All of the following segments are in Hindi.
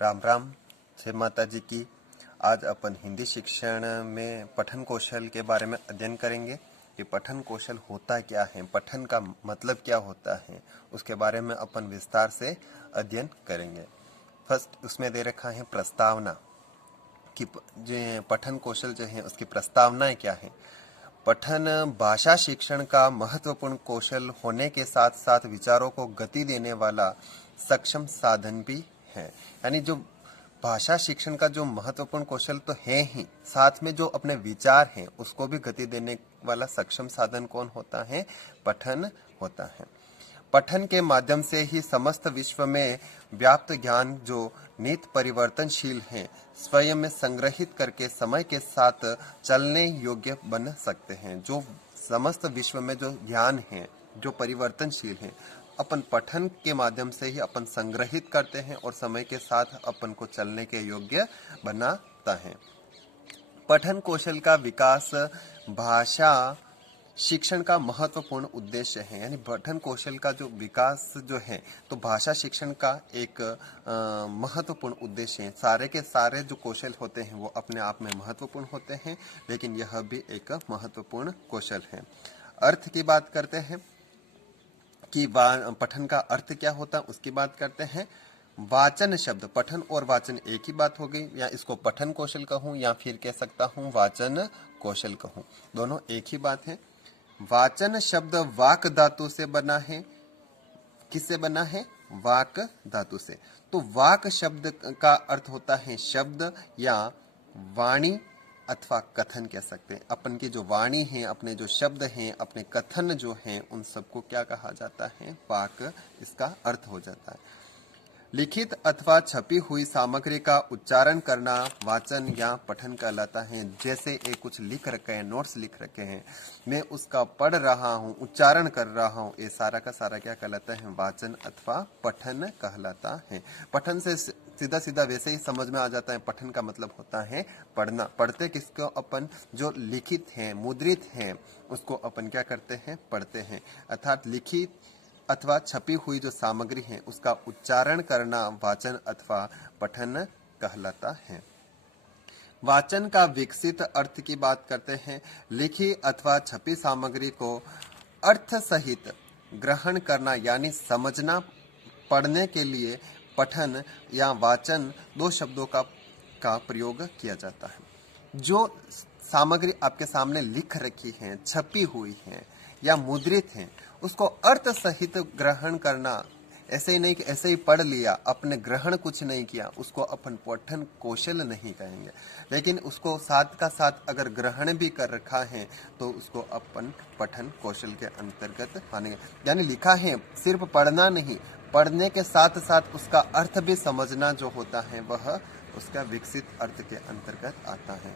राम राम। जय माता जी की। आज अपन हिंदी शिक्षण में पठन कौशल के बारे में अध्ययन करेंगे कि पठन कौशल होता क्या है, पठन का मतलब क्या होता है, उसके बारे में अपन विस्तार से अध्ययन करेंगे। फर्स्ट उसमें दे रखा है प्रस्तावना कि जो पठन कौशल जो है उसकी प्रस्तावनाएं क्या है। पठन भाषा शिक्षण का महत्वपूर्ण कौशल होने के साथ साथ विचारों को गति देने वाला सक्षम साधन भी है। यानी जो भाषा शिक्षण का जो महत्वपूर्ण कौशल तो है ही, साथ में जो अपने विचार हैं उसको भी गति देने वाला सक्षम साधन कौन होता है? पठन होता है। पठन के माध्यम से ही समस्त विश्व में व्याप्त ज्ञान जो नित परिवर्तनशील है, स्वयं में संग्रहित करके समय के साथ चलने योग्य बन सकते हैं। जो समस्त विश्व में जो ज्ञान है जो परिवर्तनशील है, अपन पठन के माध्यम से ही अपन संग्रहित करते हैं और समय के साथ अपन को चलने के योग्य बनाता है। पठन कौशल का विकास भाषा शिक्षण का महत्वपूर्ण उद्देश्य है। यानी पठन कौशल का जो विकास जो है तो भाषा शिक्षण का एक महत्वपूर्ण उद्देश्य है। सारे के सारे जो कौशल होते हैं वो अपने आप में महत्वपूर्ण होते हैं, लेकिन यह भी एक महत्वपूर्ण कौशल है। अर्थ की बात करते हैं कि पठन का अर्थ क्या होता है, उसकी बात करते हैं। वाचन शब्द, पठन और वाचन एक ही बात हो गई, या इसको पठन कौशल कहूं या फिर कह सकता हूं वाचन कौशल कहूं, दोनों एक ही बात है। वाचन शब्द वाक धातु से बना है। किससे बना है? वाक धातु से। तो वाक शब्द का अर्थ होता है शब्द या वाणी अथवा कथन कह सकते हैं। अपन की जो वाणी है, अपने जो शब्द हैं, अपने कथन जो हैं, उन सबको क्या कहा जाता है? वाक इसका अर्थ हो जाता है। लिखित अथवा छपी हुई सामग्री का उच्चारण करना वाचन या पठन कहलाता है। जैसे एक कुछ लिख रखे हैं, नोट्स लिख रखे हैं, मैं उसका पढ़ रहा हूँ, उच्चारण कर रहा हूँ, ये सारा का सारा क्या कहलाता है? वाचन अथवा पठन कहलाता है। पठन से सीधा सीधा वैसे ही समझ में आ जाता है, पठन का मतलब होता है पढ़ना। पढ़ते किसको? अपन जो लिखित है, मुद्रित है, उसको अपन क्या करते हैं? पढ़ते हैं। अर्थात लिखित अथवा छपी हुई जो सामग्री है उसका उच्चारण करना वाचन अथवा पठन कहलाता है। वाचन का विकसित अर्थ की बात करते हैं। लिखी अथवा छपी सामग्री को अर्थ सहित ग्रहण करना यानी समझना। पढ़ने के लिए पठन या वाचन दो शब्दों का प्रयोग किया जाता है। जो सामग्री आपके सामने लिख रखी है, छपी हुई है या मुद्रित है, उसको अर्थ सहित ग्रहण करना। ऐसे ही नहीं कि ऐसे ही पढ़ लिया, अपने ग्रहण कुछ नहीं किया, उसको अपन पठन कौशल नहीं कहेंगे। लेकिन उसको साथ का साथ अगर ग्रहण भी कर रखा है तो उसको अपन पठन कौशल के अंतर्गत मानेंगे। यानी लिखा है, सिर्फ पढ़ना नहीं, पढ़ने के साथ साथ उसका अर्थ भी समझना जो होता है वह उसका विकसित अर्थ के अंतर्गत आता है।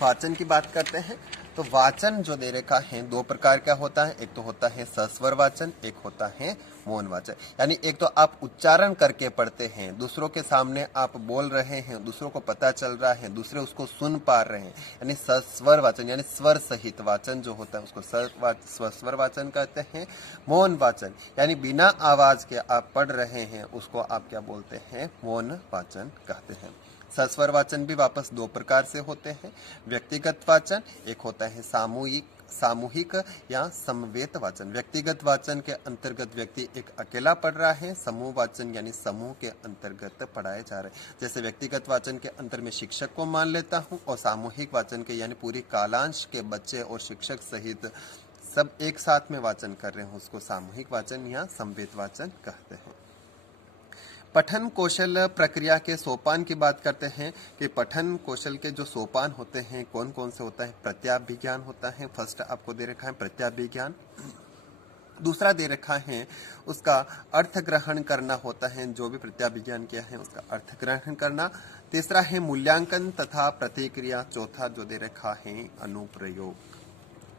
वाचन की बात करते हैं तो वाचन जो दे रखा है दो प्रकार का होता है। एक तो होता है सस्वर वाचन, एक होता है मौन वाचन। यानी एक तो आप उच्चारण करके पढ़ते हैं, दूसरों के सामने आप बोल रहे हैं, दूसरों को पता चल रहा है, दूसरे उसको सुन पा रहे हैं, यानी सस्वर वाचन। यानी स्वर सहित वाचन जो होता है उसको स्वर वाचन कहते हैं। मौन वाचन यानी बिना आवाज के आप पढ़ रहे हैं, उसको आप क्या बोलते हैं? मौन वाचन कहते हैं। सस्वर वाचन भी वापस दो प्रकार से होते हैं। व्यक्तिगत वाचन, एक होता है सामूहिक या समवेत वाचन। व्यक्तिगत वाचन के अंतर्गत व्यक्ति एक अकेला पढ़ रहा है। समूह वाचन यानी समूह के अंतर्गत पढ़ाए जा रहे हैं। जैसे व्यक्तिगत वाचन के अंतर में शिक्षक को मान लेता हूँ, और सामूहिक वाचन के यानी पूरी कालांश के बच्चे और शिक्षक सहित सब एक साथ में वाचन कर रहे हैं, उसको सामूहिक वाचन या समवेत वाचन कहते हैं। पठन कौशल प्रक्रिया के सोपान की बात करते हैं कि पठन कौशल के जो सोपान होते हैं कौन कौन से होता है? प्रत्याभिज्ञान होता है। फर्स्ट आपको दे रखा है प्रत्याभिज्ञान। दूसरा दे रखा है उसका अर्थ ग्रहण करना होता है, जो भी प्रत्याभिज्ञान किया है उसका अर्थ ग्रहण करना। तीसरा है मूल्यांकन तथा प्रतिक्रिया। चौथा जो दे रखा है अनुप्रयोग।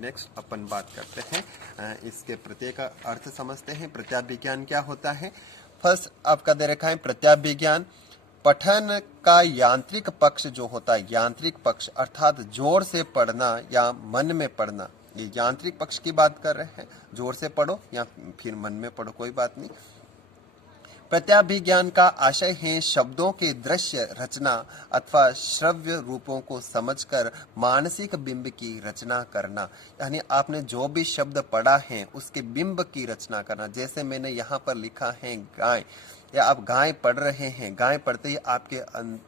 नेक्स्ट अपन बात करते हैं, इसके प्रत्येक अर्थ समझते हैं। प्रत्याभिज्ञान क्या होता है? फर्स्ट आपका दे रखा है प्रत्याभिज्ञान। पठन का यांत्रिक पक्ष जो होता है, यांत्रिक पक्ष अर्थात जोर से पढ़ना या मन में पढ़ना, ये यांत्रिक पक्ष की बात कर रहे हैं। जोर से पढ़ो या फिर मन में पढ़ो, कोई बात नहीं। प्रत्याभिज्ञान का आशय है शब्दों के दृश्य रचना अथवा श्रव्य रूपों को समझकर मानसिक बिंब की रचना करना। यानी आपने जो भी शब्द पढ़ा है उसके बिंब की रचना करना। जैसे मैंने यहाँ पर लिखा है गाय, या आप गाय पढ़ रहे हैं, गाय पढ़ते ही आपके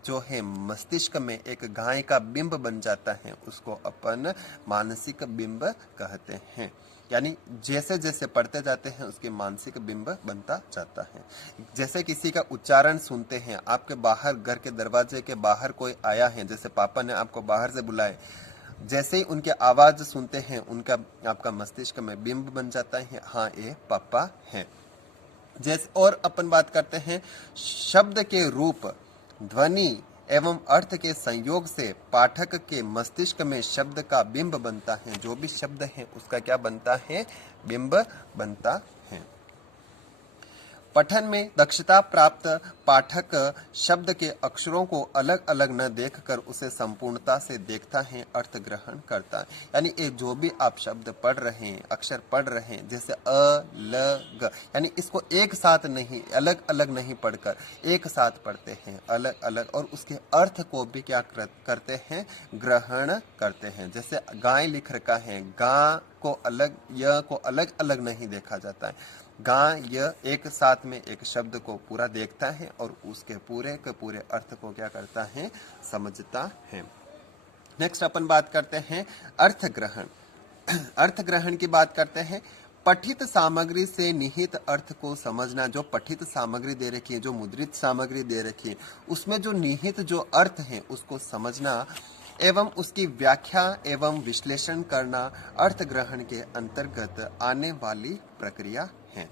जो है मस्तिष्क में एक गाय का बिंब बन जाता है, उसको अपन मानसिक बिंब कहते हैं। यानी जैसे जैसे पढ़ते जाते हैं उसके मानसिक बिंब बनता जाता है। जैसे किसी का उच्चारण सुनते हैं, आपके बाहर घर के दरवाजे के बाहर कोई आया है, जैसे पापा ने आपको बाहर से बुलाए, जैसे ही उनके आवाज सुनते हैं उनका आपका मस्तिष्क में बिंब बन जाता है, हाँ ये पापा है। जैसे और अपन बात करते हैं शब्द के रूप, ध्वनि एवं अर्थ के संयोग से पाठक के मस्तिष्क में शब्द का बिंब बनता है। जो भी शब्द है उसका क्या बनता है? बिंब बनता है। पठन में दक्षता प्राप्त पाठक शब्द के अक्षरों को अलग अलग न देखकर उसे संपूर्णता से देखता है, अर्थ ग्रहण करता है। यानी एक जो भी आप शब्द पढ़ रहे हैं, अक्षर पढ़ रहे हैं, जैसे अ ल ग, यानी इसको एक साथ नहीं, अलग अलग नहीं पढ़कर एक साथ पढ़ते हैं, अलग अलग, और उसके अर्थ को भी क्या करते हैं? ग्रहण करते हैं। जैसे गाय लिख रखा है, गा को अलग, य को अलग अलग नहीं देखा जाता है। गा य एक साथ में एक शब्द को पूरा देखता है और उसके पूरे के पूरे अर्थ को क्या करता है? समझता है। नेक्स्ट अपन बात करते हैं अर्थ ग्रहण। अर्थ ग्रहण की बात करते हैं। पठित सामग्री से निहित अर्थ को समझना। जो पठित सामग्री दे रखी है, जो मुद्रित सामग्री दे रखी है, उसमें जो निहित जो अर्थ है उसको समझना एवं उसकी व्याख्या एवं विश्लेषण करना अर्थ ग्रहण के अंतर्गत आने वाली प्रक्रिया है।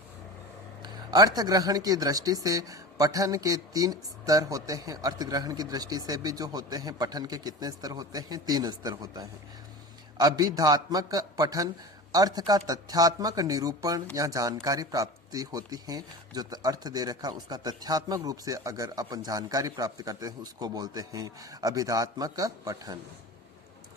अर्थ ग्रहण की दृष्टि से पठन के 3 स्तर होते हैं। अर्थ ग्रहण की दृष्टि से भी जो होते हैं, पठन के कितने स्तर होते हैं? 3 स्तर होता है। अभिधात्मक पठन, अर्थ का तथ्यात्मक निरूपण या जानकारी प्राप्ति होती है। जो अर्थ दे रखा उसका तथ्यात्मक रूप से अगर अपन जानकारी प्राप्त करते हैं उसको बोलते हैं अभिधात्मक पठन।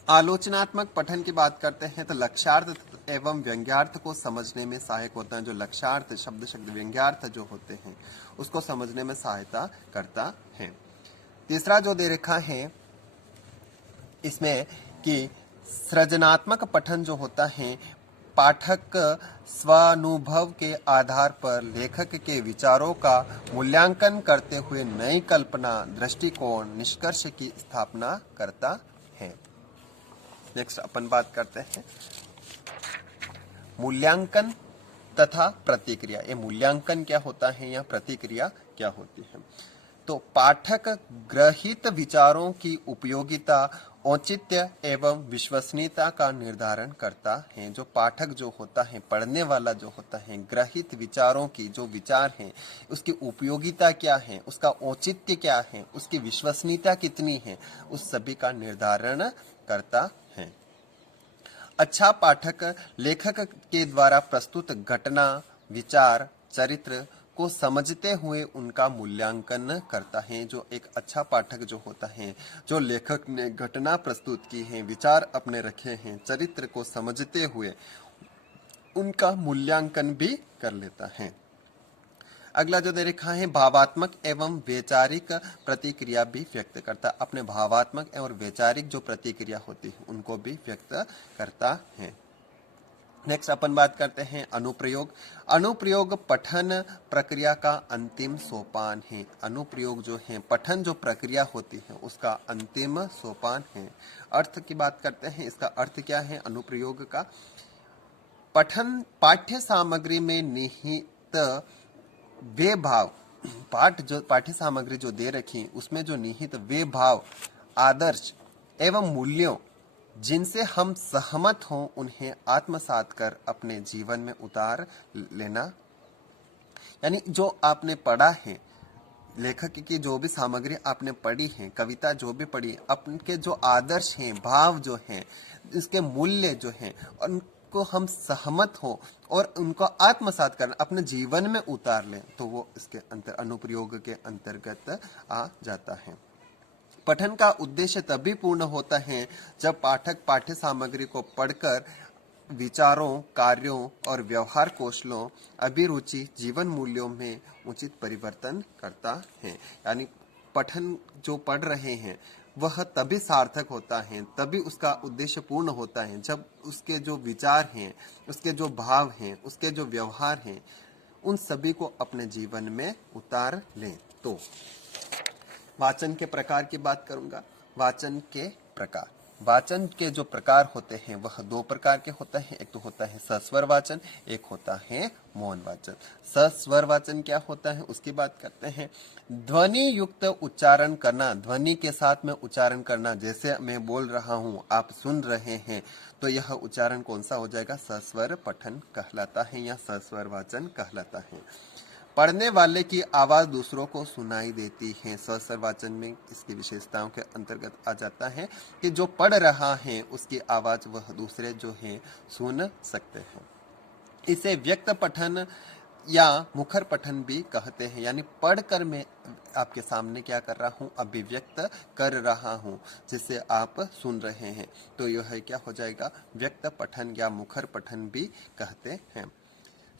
आलोचनात्मक पठन की बात करते हैं तो लक्ष्यार्थ एवं व्यंग्यार्थ को समझने में सहायक होता है। जो लक्ष्यार्थ शब्द व्यंग्यार्थ जो होते हैं उसको समझने में सहायता करता है। तीसरा जो दे रखा है इसमें कि सृजनात्मक पठन जो होता है, पाठक स्वानुभव के आधार पर लेखक के विचारों का मूल्यांकन करते हुए नई कल्पना, दृष्टिकोण, निष्कर्ष की स्थापना करता है। नेक्स्ट अपन बात करते हैं मूल्यांकन तथा प्रतिक्रिया। ये मूल्यांकन क्या होता है या प्रतिक्रिया क्या होती है? तो पाठक ग्रहित विचारों की उपयोगिता, औचित्य एवं विश्वसनीयता का निर्धारण करता है। जो पाठक जो होता है, पढ़ने वाला जो होता है, ग्रहित विचारों की जो विचार है उसकी उपयोगिता क्या है, उसका औचित्य क्या है, उसकी विश्वसनीयता कितनी है, उस सभी का निर्धारण करता है। अच्छा पाठक लेखक के द्वारा प्रस्तुत घटना, विचार, चरित्र को समझते हुए उनका मूल्यांकन करता है। जो एक अच्छा पाठक जो होता है, जो लेखक ने घटना प्रस्तुत की है, विचार अपने रखे हैं, चरित्र को समझते हुए उनका मूल्यांकन भी कर लेता है। अगला जो दे रखा है भावात्मक एवं वैचारिक प्रतिक्रिया भी व्यक्त करता। अपने भावात्मक एवं वैचारिक जो प्रतिक्रिया होती है उनको भी व्यक्त करता है। नेक्स्ट अपन बात करते हैं अनुप्रयोग। अनुप्रयोग पठन प्रक्रिया का अंतिम सोपान है। अनुप्रयोग जो है पठन जो प्रक्रिया होती है उसका अंतिम सोपान है। अर्थ की बात करते हैं, इसका अर्थ क्या है अनुप्रयोग का? पठन पाठ्य सामग्री में निहित वे भाव, पाठ्य सामग्री जो दे रखी उसमें जो निहित वे भाव, आदर्श एवं मूल्यों जिनसे हम सहमत हों उन्हें आत्मसात कर अपने जीवन में उतार लेना। यानी जो आपने पढ़ा है, लेखक की जो भी सामग्री आपने पढ़ी है, कविता जो भी पढ़ी, अपने जो आदर्श हैं, भाव जो हैं, इसके मूल्य जो हैं, उनको हम सहमत हो और उनको आत्मसात करना, अपने जीवन में उतार लें, तो वो इसके अंतर अनुप्रयोग के अंतर्गत आ जाता है। पठन का उद्देश्य तभी पूर्ण होता है जब पाठक पाठ्य सामग्री को पढ़कर विचारों, कार्यों और व्यवहार कौशलों, अभिरुचि, जीवन मूल्यों में उचित परिवर्तन करता है। यानी पठन जो पढ़ रहे हैं वह तभी सार्थक होता है, तभी उसका उद्देश्य पूर्ण होता है, जब उसके जो विचार हैं, उसके जो भाव हैं, उसके जो व्यवहार हैं, उन सभी को अपने जीवन में उतार लें। तो वाचन के प्रकार की बात करूंगा। वाचन के प्रकार, वाचन के जो प्रकार होते हैं वह दो प्रकार के होते हैं। एक तो होता है सस्वर वाचन, एक होता है मौन वाचन। सस्वर वाचन क्या होता है उसकी बात करते हैं। ध्वनि युक्त उच्चारण करना, ध्वनि के साथ में उच्चारण करना। जैसे मैं बोल रहा हूँ, आप सुन रहे हैं, तो यह उच्चारण कौन सा हो जाएगा? सस्वर पठन कहलाता है या सस्वर वाचन कहलाता है। पढ़ने वाले की आवाज दूसरों को सुनाई देती है। सस्वर वाचन में इसकी विशेषताओं के अंतर्गत आ जाता है कि जो पढ़ रहा है उसकी आवाज वह दूसरे जो है सुन सकते हैं। इसे व्यक्त पठन या मुखर पठन भी कहते हैं। यानी पढ़कर मैं आपके सामने क्या कर रहा हूँ? अभिव्यक्त कर रहा हूँ, जिसे आप सुन रहे हैं। तो यह क्या हो जाएगा? व्यक्त पठन या मुखर पठन भी कहते हैं।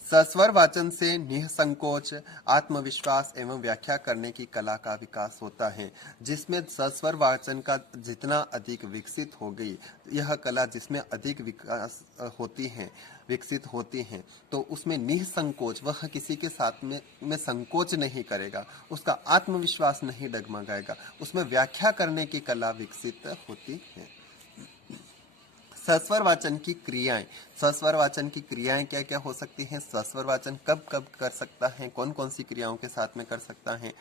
सस्वर वाचन से निःसंकोच, आत्मविश्वास एवं व्याख्या करने की कला का विकास होता है। जिसमें सस्वर वाचन का जितना अधिक विकसित हो गई, यह कला जिसमें अधिक विकास होती है, विकसित होती है, तो उसमें निःसंकोच, वह किसी के साथ में संकोच नहीं करेगा, उसका आत्मविश्वास नहीं डगमगाएगा, उसमें व्याख्या करने की कला विकसित होती है। सस्वर वाचन की क्रियाएं, सस्वर वाचन की क्रियाएं क्या क्या हो सकती हैं? सस्वर वाचन कब कब कर सकता है, कौन कौन सी क्रियाओं के साथ में कर सकता है?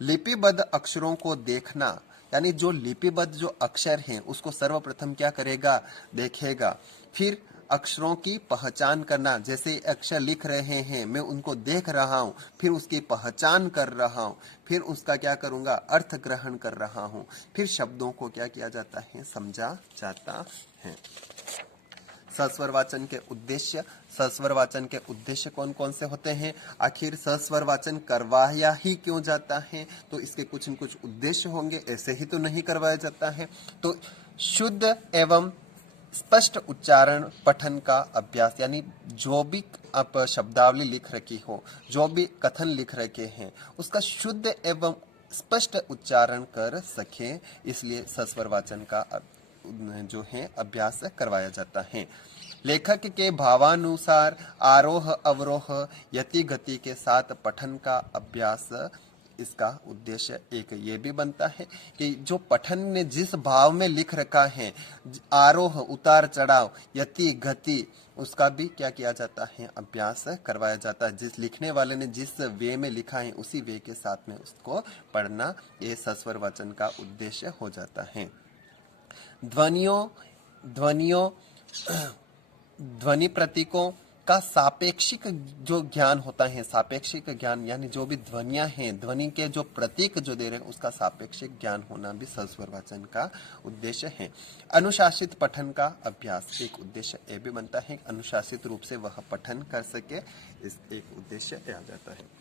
लिपिबद्ध अक्षरों को देखना, यानी जो लिपिबद्ध जो अक्षर हैं उसको सर्वप्रथम क्या करेगा? देखेगा। फिर अक्षरों की पहचान करना, जैसे अक्षर लिख रहे हैं मैं उनको देख रहा हूँ, फिर उसकी पहचान कर रहा हूँ, फिर उसका क्या करूंगा? अर्थ ग्रहण कर रहा हूँ। फिर शब्दों को क्या किया जाता है? समझा जाता है। सस्वर वाचन के उद्देश्य, सस्वर वाचन के उद्देश्य कौन कौन से होते हैं? आखिर सस्वर वाचन करवाया ही क्यों जाता है? तो इसके कुछ न कुछ उद्देश्य होंगे, ऐसे ही तो नहीं करवाया जाता है। तो शुद्ध एवं स्पष्ट उच्चारण पठन का अभ्यास, यानी जो भी आप शब्दावली लिख रखी हो, जो भी कथन लिख रखे हैं, उसका शुद्ध एवं स्पष्ट उच्चारण कर सके, इसलिए सस्वर वाचन का जो है अभ्यास करवाया जाता है। लेखक के भावानुसार आरोह अवरोह यति गति के साथ पठन का अभ्यास, इसका उद्देश्य एक ये भी बनता है कि जो पठन ने जिस भाव में लिख रखा है, आरोह उतार चढ़ाव, यति गति, उसका भी क्या किया जाता है? अभ्यास करवाया जाता है। जिस लिखने वाले ने जिस वे में लिखा है उसी वे के साथ में उसको पढ़ना, ये सस्वर वाचन का उद्देश्य हो जाता है। ध्वनियों ध्वनियों ध्वनि प्रतीकों का सापेक्षिक जो ज्ञान होता है, सापेक्षिक ज्ञान यानी जो भी ध्वनियां हैं, ध्वनि के जो प्रतीक जो दे रहे हैं उसका सापेक्षिक ज्ञान होना भी सस्वर वाचन का उद्देश्य है। अनुशासित पठन का अभ्यास, एक उद्देश्य ये भी बनता है, अनुशासित रूप से वह पठन कर सके, इस एक उद्देश्य आ जाता है।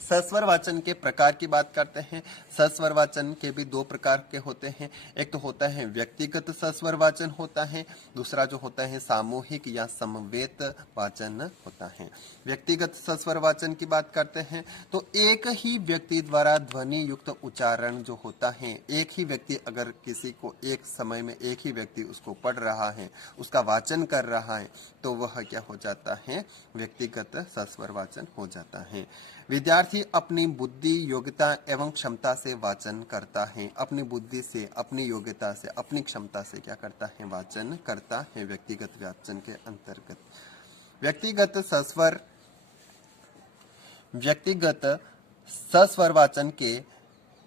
सस्वर वाचन के प्रकार की बात करते हैं। सस्वर वाचन के भी दो प्रकार के होते हैं। एक तो होता है व्यक्तिगत सस्वर वाचन होता है, दूसरा जो होता है सामूहिक या समवेत वाचन होता है। व्यक्तिगत सस्वर वाचन की बात करते हैं तो एक ही व्यक्ति द्वारा ध्वनि युक्त उच्चारण जो होता है, एक ही व्यक्ति अगर किसी को एक समय में एक ही व्यक्ति उसको पढ़ रहा है, उसका वाचन कर रहा है, तो वह क्या हो जाता है? व्यक्तिगत सस्वर वाचन हो जाता है। विद्यार्थी अपनी बुद्धि, योग्यता एवं क्षमता से वाचन करता है। अपनी बुद्धि से, अपनी योग्यता से, अपनी क्षमता से क्या करता है? वाचन करता है व्यक्तिगत वाचन के अंतर्गत। व्यक्तिगत सस्वर वाचन के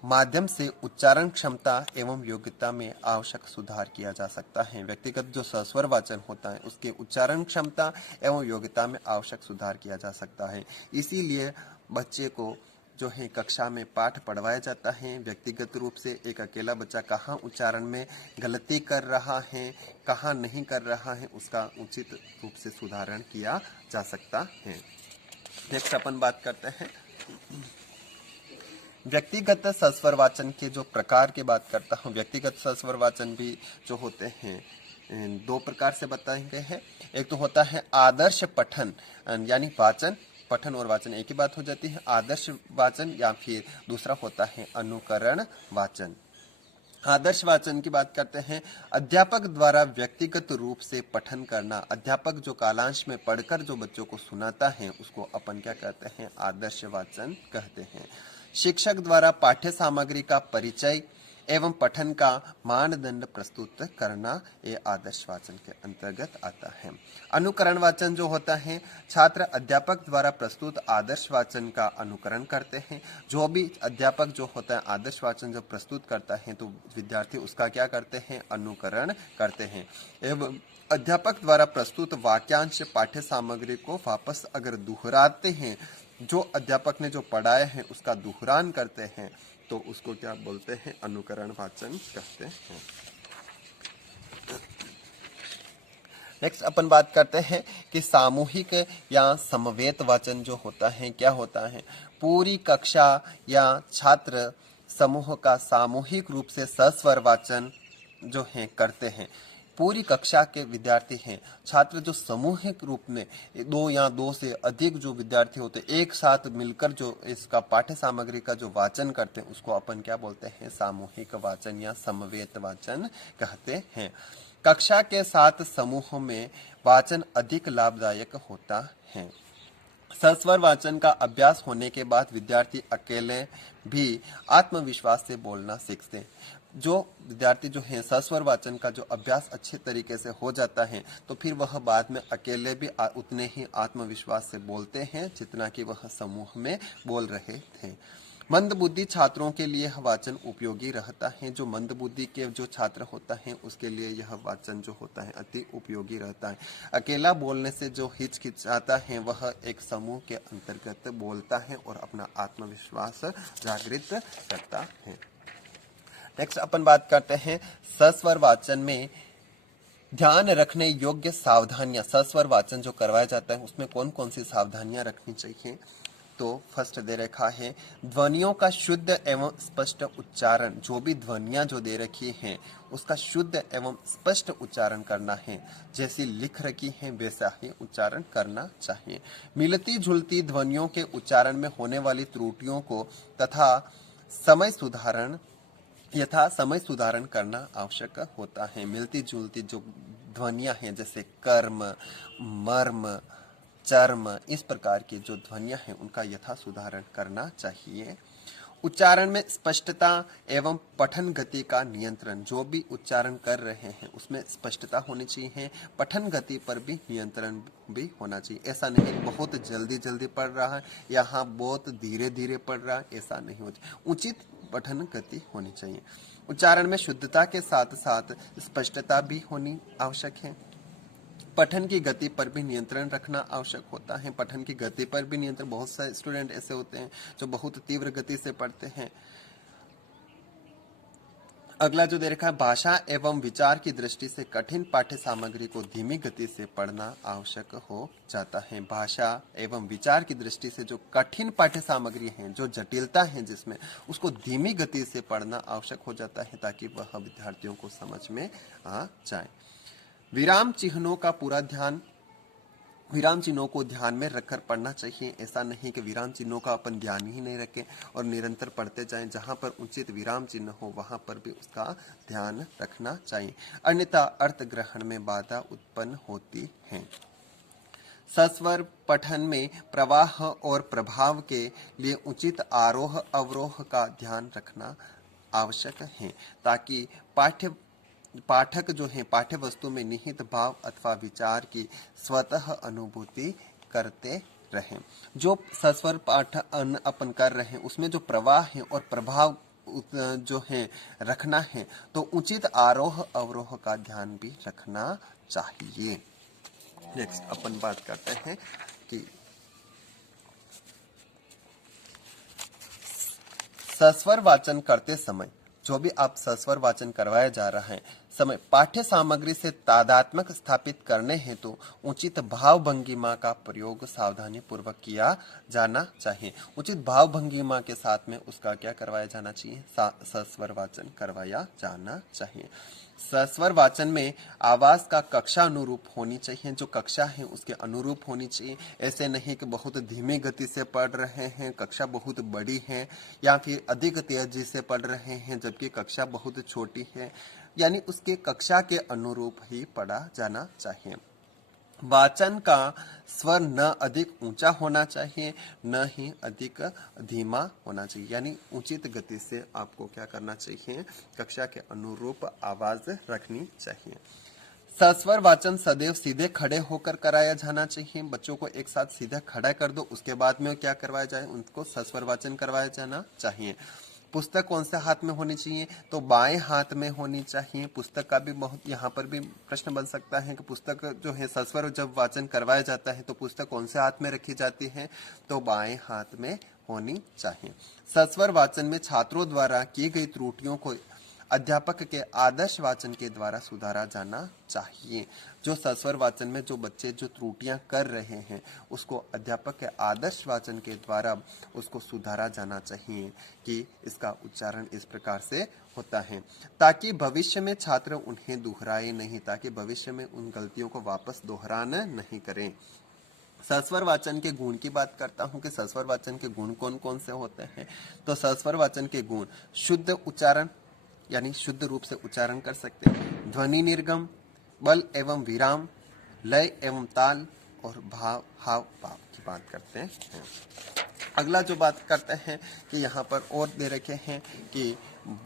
माध्यम से उच्चारण क्षमता एवं योग्यता में आवश्यक सुधार किया जा सकता है। व्यक्तिगत जो सस्वर वाचन होता है उसके उच्चारण क्षमता एवं योग्यता में आवश्यक सुधार किया जा सकता है। इसीलिए बच्चे को जो है कक्षा में पाठ पढ़वाया जाता है व्यक्तिगत रूप से। एक अकेला बच्चा कहाँ उच्चारण में गलती कर रहा है, कहाँ नहीं कर रहा है, उसका उचित रूप से सुधारण किया जा सकता है। नेक्स्ट अपन बात करते हैं व्यक्तिगत सस्वर वाचन के जो प्रकार की बात करता हूँ। व्यक्तिगत सस्वर वाचन भी जो होते हैं दो प्रकार से बताए गए हैं। एक तो होता है आदर्श पठन, यानी वाचन, पठन और वाचन एक ही बात हो जाती है, आदर्श वाचन, या फिर दूसरा होता है अनुकरण वाचन। आदर्श वाचन की बात करते हैं, अध्यापक द्वारा व्यक्तिगत रूप से पठन करना। अध्यापक जो कालांश में पढ़कर जो बच्चों को सुनाता है उसको अपन क्या कहते हैं, आदर्श वाचन कहते हैं। शिक्षक द्वारा पाठ्य सामग्री का परिचय एवं पठन का मानदंड प्रस्तुत करना, ये आदर्श वाचन के अंतर्गत आता है। अनुकरण वाचन जो होता है, छात्र अध्यापक द्वारा प्रस्तुत आदर्श वाचन का अनुकरण करते हैं। जो भी अध्यापक जो होता है आदर्श वाचन जो प्रस्तुत करता है तो विद्यार्थी उसका क्या करते हैं, अनुकरण करते हैं। एवं अध्यापक द्वारा प्रस्तुत वाक्यांश पाठ्य सामग्री को वापस अगर दोहराते हैं, जो अध्यापक ने जो पढ़ाया है उसका दोहरान करते हैं, तो उसको क्या बोलते हैं, अनुकरण वाचन कहते हैं। नेक्स्ट अपन बात करते हैं कि सामूहिक या समवेत वाचन जो होता है क्या होता है। पूरी कक्षा या छात्र समूह का सामूहिक रूप से सस्वर वाचन जो है करते हैं। पूरी कक्षा के विद्यार्थी हैं, छात्र जो सामूहिक रूप में दो या दो से अधिक जो विद्यार्थी होते हैं एक साथ मिलकर जो इसका पाठ्य सामग्री का जो वाचन करते हैं उसको अपन क्या बोलते हैं, सामूहिक वाचन या समवेत वाचन कहते हैं। कक्षा के साथ समूह में वाचन अधिक लाभदायक होता है। सस्वर वाचन का अभ्यास होने के बाद विद्यार्थी अकेले भी आत्मविश्वास से बोलना सीखते हैं। जो विद्यार्थी जो है सस्वर वाचन का जो अभ्यास अच्छे तरीके से हो जाता है तो फिर वह बाद में अकेले भी उतने ही आत्मविश्वास से बोलते हैं जितना कि वह समूह में बोल रहे थे। मंदबुद्धि छात्रों के लिए यह वाचन उपयोगी रहता है। जो मंदबुद्धि के जो छात्र होता है उसके लिए यह वाचन जो होता है अति उपयोगी रहता है। अकेला बोलने से जो हिचकिचाता है वह एक समूह के अंतर्गत बोलता है और अपना आत्मविश्वास जागृत करता है। नेक्स्ट अपन बात करते हैं सस्वर वाचन में ध्यान रखने योग्य सावधानियां। सस्वर वाचन जो करवाया जाता है उसमें कौन कौन सी सावधानियां रखनी चाहिए, तो फर्स्ट दे रखा है ध्वनियों का शुद्ध एवं स्पष्ट उच्चारण। जो भी ध्वनियां जो दे रखी हैं उसका शुद्ध एवं स्पष्ट उच्चारण करना है, जैसी लिख रखी है वैसा ही उच्चारण करना चाहिए। मिलती जुलती ध्वनियों के उच्चारण में होने वाली त्रुटियों को तथा समय सुधारण करना आवश्यक होता है। मिलती जुलती जो ध्वनियां हैं जैसे कर्म, मर्म, चर्म, इस प्रकार की जो ध्वनियां हैं उनका यथा सुधारण करना चाहिए। उच्चारण में स्पष्टता एवं पठन गति का नियंत्रण। जो भी उच्चारण कर रहे हैं उसमें स्पष्टता होनी चाहिए, पठन गति पर भी नियंत्रण भी होना चाहिए। ऐसा नहीं बहुत जल्दी जल्दी पढ़ रहा है, यहाँ बहुत धीरे धीरे पढ़ रहा है, ऐसा नहीं हो चाहिए। उचित पठन गति होनी चाहिए। उच्चारण में शुद्धता के साथ साथ स्पष्टता भी होनी आवश्यक है। पठन की गति पर भी नियंत्रण रखना आवश्यक होता है। पठन की गति पर भी नियंत्रण, बहुत सारे स्टूडेंट ऐसे होते हैं जो बहुत तीव्र गति से पढ़ते हैं। अगला जो दे रखा है भाषा एवं विचार की दृष्टि से कठिन पाठ्य सामग्री को धीमी गति से पढ़ना आवश्यक हो जाता है। भाषा एवं विचार की दृष्टि से जो कठिन पाठ्य सामग्री है, जो जटिलता है जिसमें, उसको धीमी गति से पढ़ना आवश्यक हो जाता है ताकि वह विद्यार्थियों को समझ में आ जाए। विराम चिन्हों को ध्यान में रखकर पढ़ना चाहिए। ऐसा नहीं कि विराम चिन्हों का अपन ध्यान ही नहीं रखें और निरंतर पढ़ते जाएं। जहां पर उचित विराम चिन्ह हो वहां पर भी उसका ध्यान रखना चाहिए, अन्यथा अर्थ ग्रहण में बाधा उत्पन्न होती है। सस्वर पठन में प्रवाह और प्रभाव के लिए उचित आरोह अवरोह का ध्यान रखना आवश्यक है ताकि पाठक जो है पाठ्य वस्तु में निहित भाव अथवा विचार की स्वतः अनुभूति करते रहें। जो सस्वर पाठन अपन कर रहे हैं उसमें जो प्रवाह है और प्रभाव जो है रखना है, तो उचित आरोह अवरोह का ध्यान भी रखना चाहिए। नेक्स्ट अपन बात करते हैं कि सस्वर वाचन करते समय, जो भी आप सस्वर वाचन करवाया जा रहा है समय, पाठ्य सामग्री से तादात्म्य स्थापित करने हेतु तो उचित भाव भंगिमा का प्रयोग सावधानी पूर्वक किया जाना चाहिए। उचित भाव भंगिमा के साथ में उसका क्या करवाया जाना चाहिए, सस्वर वाचन करवाया जाना चाहिए। सस्वर वाचन में आवाज का कक्षा अनुरूप होनी चाहिए, जो कक्षा है उसके अनुरूप होनी चाहिए। ऐसे नहीं कि बहुत धीमी गति से पढ़ रहे हैं, कक्षा बहुत बड़ी है, या फिर अधिक तेजी से पढ़ रहे हैं जबकि कक्षा बहुत छोटी है। यानी उसके कक्षा के अनुरूप ही पढ़ा जाना चाहिए। वाचन का स्वर न अधिक ऊंचा होना चाहिए, न ही अधिक धीमा होना चाहिए। यानी उचित गति से आपको क्या करना चाहिए, कक्षा के अनुरूप आवाज रखनी चाहिए। सस्वर वाचन सदैव सीधे खड़े होकर कराया जाना चाहिए। बच्चों को एक साथ सीधा खड़ा कर दो, उसके बाद में क्या करवाया जाए, उनको सस्वर वाचन करवाया जाना चाहिए। पुस्तक कौन से हाथ में होनी चाहिए, तो बाएं हाथ में होनी चाहिए। पुस्तक का भी बहुत यहाँ पर भी प्रश्न बन सकता है कि पुस्तक जो है सस्वर जब वाचन करवाया जाता है तो पुस्तक कौन से हाथ में रखी जाती है, तो बाएं हाथ में होनी चाहिए। सस्वर वाचन में छात्रों द्वारा की गई त्रुटियों को अध्यापक के आदर्श वाचन के द्वारा सुधारा जाना चाहिए। जो सस्वर वाचन में जो बच्चे जो त्रुटियां कर रहे हैं उसको अध्यापक के आदर्श वाचन के द्वारा उसको सुधारा जाना चाहिए कि इसका उच्चारण इस प्रकार से होता है, ताकि भविष्य में छात्र उन्हें दोहराए नहीं, ताकि भविष्य में उन गलतियों को वापस दोहराना नहीं करें। सस्वर वाचन के गुण की बात करता हूं कि सस्वर वाचन के गुण कौन कौन से होते हैं। तो सस्वर वाचन के गुण शुद्ध उच्चारण, यानी शुद्ध रूप से उच्चारण कर सकते हैं, ध्वनि निर्गम, बल एवं विराम, लय एवं ताल और भाव हाव भाव की बात करते हैं। अगला जो बात करते हैं कि यहाँ पर और दे रखे हैं कि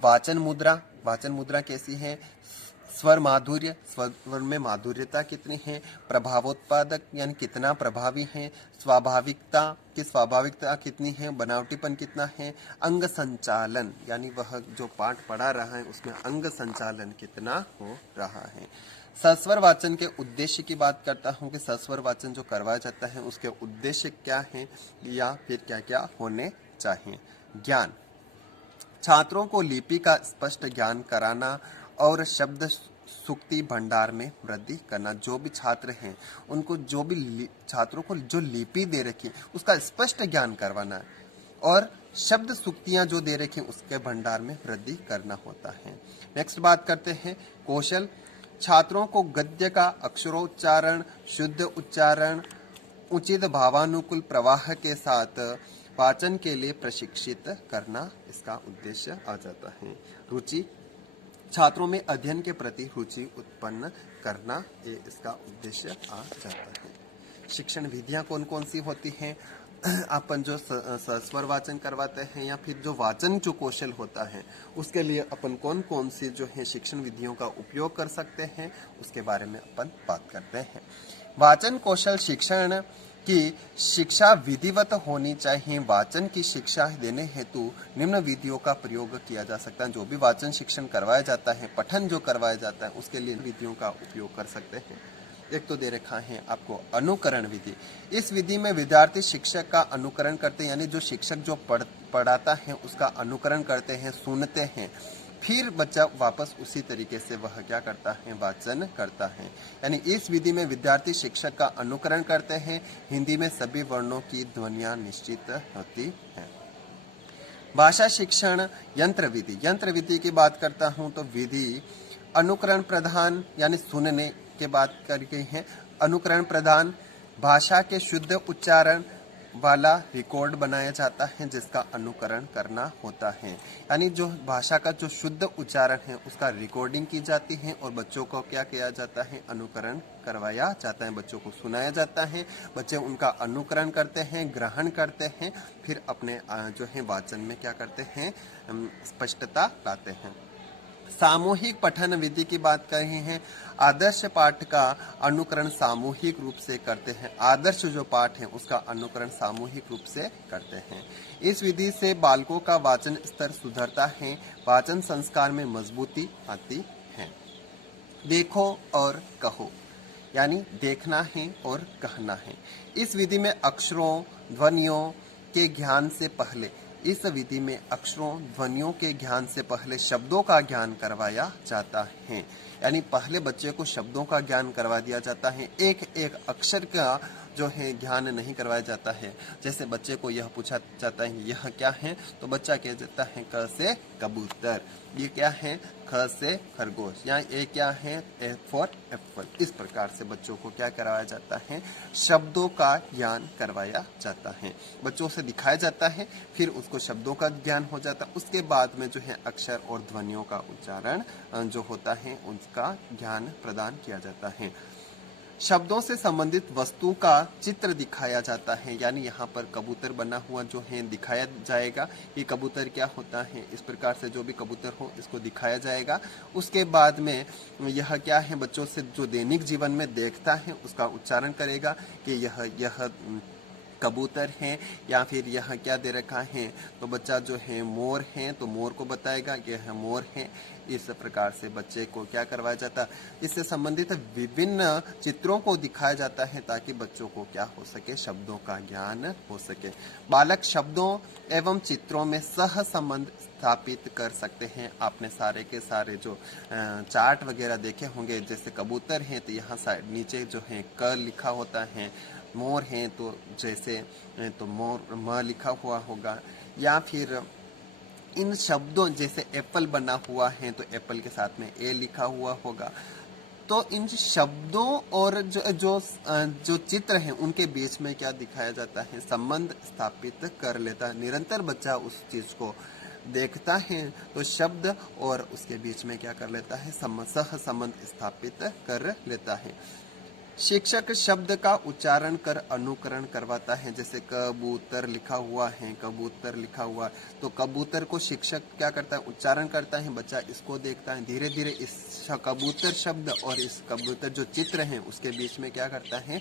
वाचन मुद्रा कैसी है, स्वर माधुर्य, स्वर में माधुर्यता कितनी है, प्रभावोत्पादक यानी कितना प्रभावी है, स्वाभाविकता कितनी है, बनावटीपन कितना है, अंग संचालन यानी वह जो पाठ पढ़ा रहा है उसमें अंग संचालन कितना हो रहा है। सस्वर वाचन के उद्देश्य की बात करता हूं कि सस्वर वाचन जो करवाया जाता है उसके उद्देश्य क्या है या फिर क्या क्या होने चाहिए। ज्ञान, छात्रों को लिपि का स्पष्ट ज्ञान कराना और शब्द सुक्ति भंडार में वृद्धि करना। जो भी छात्र हैं उनको जो भी छात्रों को जो लिपि दे रखी है उसका स्पष्ट ज्ञान करवाना है और शब्द सुक्तियां जो दे रखी उसके भंडार में वृद्धि करना होता है। नेक्स्ट बात करते हैं कौशल, छात्रों को गद्य का अक्षरोच्चारण, शुद्ध उच्चारण, उचित भावानुकूल प्रवाह के साथ वाचन के लिए प्रशिक्षित करना इसका उद्देश्य आ जाता है। रुचि, छात्रों में अध्ययन के प्रति रुचि उत्पन्न करना ये इसका उद्देश्य आ जाता है। शिक्षण विधियां कौन कौन सी होती हैं, अपन जो सस्वर वाचन करवाते हैं या फिर जो वाचन जो कौशल होता है उसके लिए अपन कौन कौन सी जो है शिक्षण विधियों का उपयोग कर सकते हैं उसके बारे में अपन बात करते हैं। वाचन कौशल शिक्षण की शिक्षा विधिवत होनी चाहिए। वाचन की शिक्षा देने हेतु निम्न विधियों का प्रयोग किया जा सकता है। जो भी वाचन शिक्षण करवाया जाता है, पठन जो करवाया जाता है उसके लिए विधियों का उपयोग कर सकते हैं। एक तो दे रखा है आपको अनुकरण विधि। इस विधि में विद्यार्थी शिक्षक का अनुकरण करते हैं, यानी जो शिक्षक जो पढ़ाता है उसका अनुकरण करते हैं, सुनते हैं, फिर बच्चा वापस उसी तरीके से वह क्या करता है, वाचन करता है। यानी इस विधि में विद्यार्थी शिक्षक का अनुकरण करते हैं। हिंदी में सभी वर्णों की ध्वनियां निश्चित होती हैं। भाषा शिक्षण यंत्र विधि की बात करता हूं तो विधि अनुकरण प्रधान यानी सुनने के बात करके हैं, अनुकरण प्रधान भाषा के शुद्ध उच्चारण वाला रिकॉर्ड बनाया जाता है जिसका अनुकरण करना होता है। यानी जो भाषा का जो शुद्ध उच्चारण है उसका रिकॉर्डिंग की जाती है और बच्चों को क्या किया जाता है, अनुकरण करवाया जाता है, बच्चों को सुनाया जाता है, बच्चे उनका अनुकरण करते हैं, ग्रहण करते हैं, फिर अपने जो है वाचन में क्या करते हैं, स्पष्टता लाते हैं। सामूहिक पठन विधि की बात कर रहे हैं। आदर्श पाठ का अनुकरण सामूहिक रूप से करते हैं। आदर्श जो पाठ है उसका अनुकरण सामूहिक रूप से करते हैं। इस विधि से बालकों का वाचन स्तर सुधरता है, वाचन संस्कार में मजबूती आती है। देखो और कहो, यानी देखना है और कहना है। इस विधि में अक्षरों ध्वनियों के ज्ञान से पहले ध्वनियों के ज्ञान से पहले शब्दों का ज्ञान करवाया जाता है। यानी पहले बच्चे को शब्दों का ज्ञान करवा दिया जाता है। एक एक अक्षर का जो है ज्ञान नहीं करवाया जाता है। जैसे बच्चे को यह पूछा जाता है यह क्या है, तो बच्चा कह देता है क से कबूतर, ये क्या है, ख से खरगोश, या ये क्या है, ए फॉर एप्पल। इस प्रकार से बच्चों को क्या करवाया जाता है, शब्दों का ज्ञान करवाया जाता है। बच्चों से दिखाया जाता है, फिर उसको शब्दों का ज्ञान हो जाता है, उसके बाद में जो है अक्षर और ध्वनियों का उच्चारण जो होता है उसका ज्ञान प्रदान किया जाता है। शब्दों से संबंधित वस्तु का चित्र दिखाया जाता है, यानी यहाँ पर कबूतर बना हुआ जो है दिखाया जाएगा कि कबूतर क्या होता है। इस प्रकार से जो भी कबूतर हो इसको दिखाया जाएगा। उसके बाद में यह क्या है, बच्चों से जो दैनिक जीवन में देखता है उसका उच्चारण करेगा कि यह कबूतर है, या फिर यह क्या दे रखा है, तो बच्चा जो है मोर है तो मोर को बताएगा कि यह मोर है। इस प्रकार से बच्चे को क्या करवाया जाता है, इससे संबंधित विभिन्न चित्रों को दिखाया जाता है ताकि बच्चों को क्या हो सके, शब्दों का ज्ञान हो सके। बालक शब्दों एवं चित्रों में सह संबंध स्थापित कर सकते हैं। आपने सारे के सारे जो चार्ट वगैरह देखे होंगे, जैसे कबूतर है तो यहाँ साइड नीचे जो है क लिखा होता है, मोर है तो जैसे तो मोर म लिखा हुआ होगा, या फिर इन शब्दों जैसे एप्पल बना हुआ है तो एप्पल के साथ में ए लिखा हुआ होगा। तो इन शब्दों और जो चित्र हैं उनके बीच में क्या दिखाया जाता है, संबंध स्थापित कर लेता है। निरंतर बच्चा उस चीज को देखता है तो शब्द और उसके बीच में क्या कर लेता है, सह संबंध स्थापित कर लेता है। शिक्षक शब्द का उच्चारण कर अनुकरण करवाता है। जैसे कबूतर लिखा हुआ है, कबूतर लिखा हुआ, तो कबूतर को शिक्षक क्या करता है, उच्चारण करता है, बच्चा इसको देखता है, धीरे धीरे इस कबूतर शब्द और इस कबूतर जो चित्र है उसके बीच में क्या करता है,